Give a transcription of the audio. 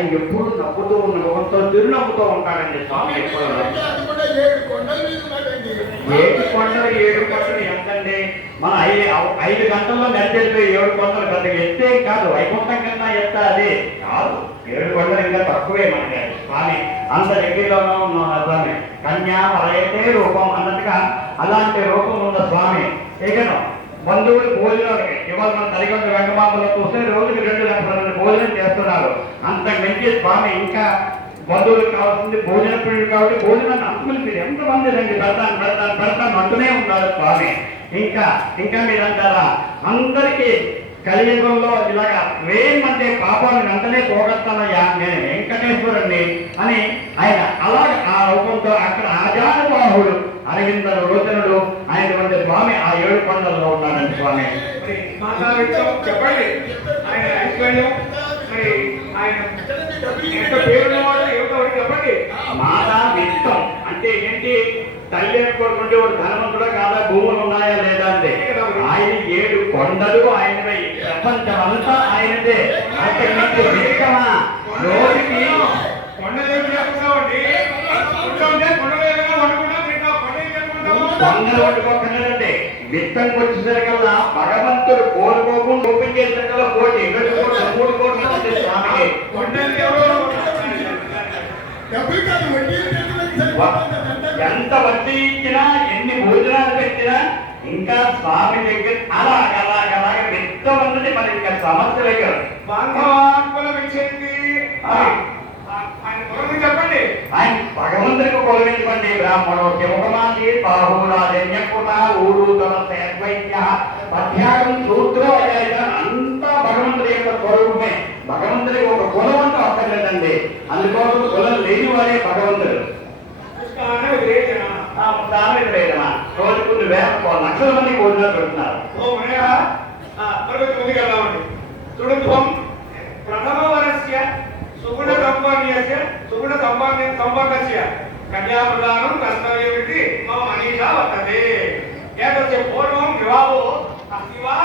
ఆయన ఎప్పుడు నవ్వుతూ ఉన్న ముఖంతో తిరునవ్వుతూ ఉంటాడండి స్వామి. ఎప్పుడు ఏడు కొండలు ఎంతండి? మన 5 గంటల్లో నడిచేది 7 కొండలు పెద్దగా ఎత్తే కాదు, వైకుంఠం కన్నా ఎత్త అదే కాదు. 7 కొండలు ఇంకా తక్కువే మనకి. స్వామి అంత దగ్గరలోనూ ఉన్నాం స్వామి. కన్యావరైతే రూపం అన్నట్టుగా అలాంటి రూపం ఉన్న స్వామి. ఇకను బంధువులు భోజనాలకి ఇవాళ మన తల్లిగొండ వెంకమామలో చూస్తే రోజుకి 2 లక్షల మంది భోజనం చేస్తున్నారు. అంతకు మించి స్వామి ఇంకా బంధువులకు కావాల్సింది భోజన ప్రియుడు కాబట్టి భోజనాన్ని అంతులు మీరు ఎంతమంది రండి పెడతాను అంటూనే ఉన్నారు స్వామి. ఇంకా మీరు అంటారా అందరికీ కలియుగంలో ఇలాగా వేయమంటే పాపాలను వెంటనే పోగొడతానయ్యా నేను వెంకటేశ్వరుణ్ణి అని ఆయన అలాగ ఆ రూపంతో అక్కడ ఆజానుబాహుడు అరవింద రోజనుడు అయినటువంటి స్వామి ఆ 7 కొండల్లో ఉన్నాడండి స్వామి. చెప్పండి ఆయన ఐశ్వర్యం మరి ఆయన చెప్పండి. మాతా విత్తం అంటే ఏంటి? తల్లి అనుకోకుంటే వాడు ధనవంతుడా కాదా, భూములు ఉన్నాయా లేదా అంటే ఆయన 7 కొండలు ఆయనవే, ప్రపంచం అంతా ఆయనదే. అంటే మీకు విత్తమా రోజుకి కొండలు పట్టుకోకండి. విత్తంకి వచ్చేసరికల్లా భగవంతుడు కోరుకోకుండా ఓపెన్ చేసేసరికల్లా 1 కోటి 3 కోట్లు స్వామికి. ఎంత వడ్డీ ఇచ్చినా ఎన్ని భోజనాలు పెట్టినా ఇంకా స్వామి దగ్గర అలాగ విత్తం అన్నది మరి ఇంకా సమస్య లేదు. చెప్పండి ఆయన భగవంతుడికి కొలవించండి. బ్రాహ్మణో శివమాసి బాహురాజన్యకుట ఊరు తమస్య పద్యాగం సూత్రం అంతా భగవంతుడి యొక్క స్వరూపమే. భగవంతుడికి ఒక కులం అంటూ అక్కర్లేదండి. అందుకోసం కులం లేని వాడే భగవంతుడు. రోజుకు 1,000 లక్షల మంది భోజనాలు పెడుతున్నారు. చూడండి ప్రథమ వరస్య సుగుణ సంపన్నస్య కన్యాప్రదానం కర్తవ్యమితి మమ మనీషా వర్తతే. ఏతస్య పూర్వం వివాహో అస్తి వా